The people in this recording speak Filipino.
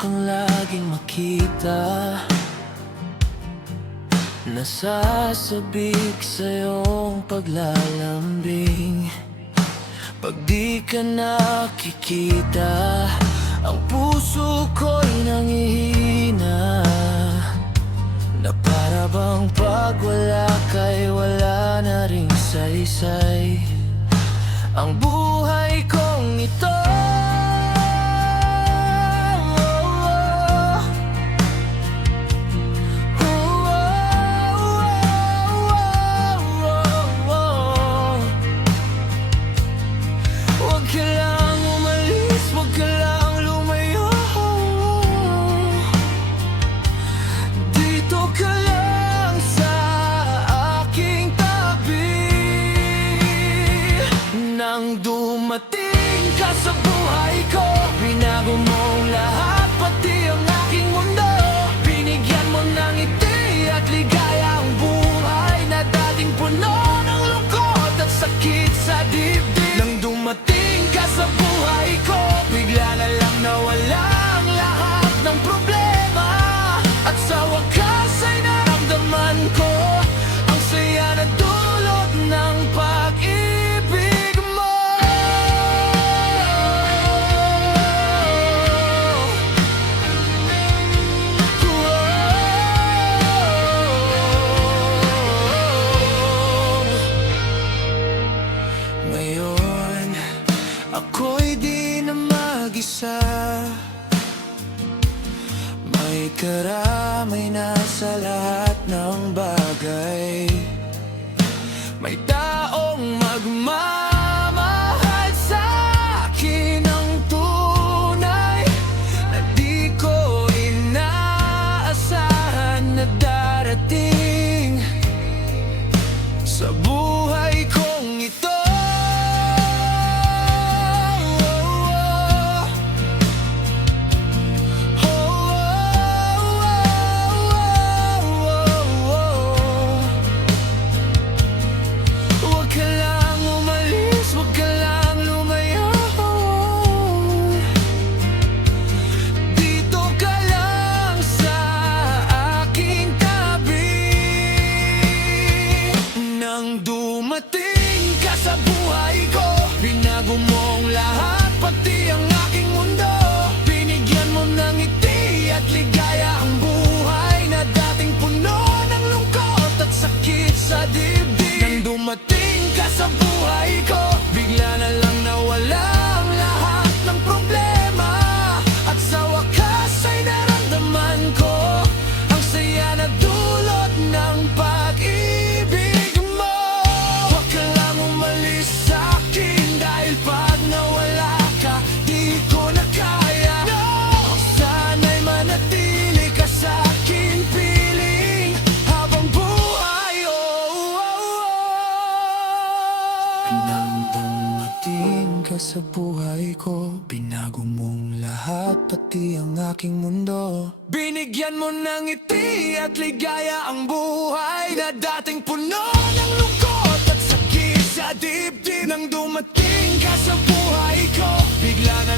kang laging makita, nasasabik sa iyong paglalambing. Pag di ka nakikita, ang puso ko'y nangihina, na para bang pag wala ka'y wala na ring saysay ang buhay kong ito. Huwag ka lang umalis, huwag ka lang lumayo, dito ka lang sa aking tabi. Nang dumating ka sa buhay ko, binago mo lahat, pati ang aking mundo. Binigyan mo ng ngiti at ligaya ang buhay na dating puno ng lungkot at sakit sa dibdib. Nang dumating ka sa buhay ko, bigla na lang nawala ang lahat ng problema, at sa wakas ay naramdaman ko ang saya na dulot ng pag-ibig mo. Ngayon, ako'y di na mag-isa, may karamay na sa lahat ng bagay. May taong magmamahal sa akin ng tunay, na di ko inaasahan na darating sa buhay kong ito. Huwag ka lang umalis, huwag ka lang lumayo, dito ka lang sa aking tabi. Nang dumating ka sa buhay ko, binago mong lahat, pati ang aking mundo. Binigyan mo ng ngiti at ligaya ang buhay na dating puno ng lungkot at sakit sa dibdib. Nang dumating ka sa buhay ko, bigla na lang nawala ang lahat ng problema, at sa wakas ay naramdaman ko ang saya na dulot ng pag-ibig mo. Huwag ka lang umalis sa akin, dahil pag nawala ka, di ko na kaya. Sana'y manatili ka sa aking piling habang buhay. Nang dumating ka sa buhay ko, binago mong lahat, pati ang aking mundo. Binigyan mo ng ngiti at ligaya ang buhay na dating puno ng lungkot at sakit sa dibdib. Nang dumating ka sa buhay ko, bigla na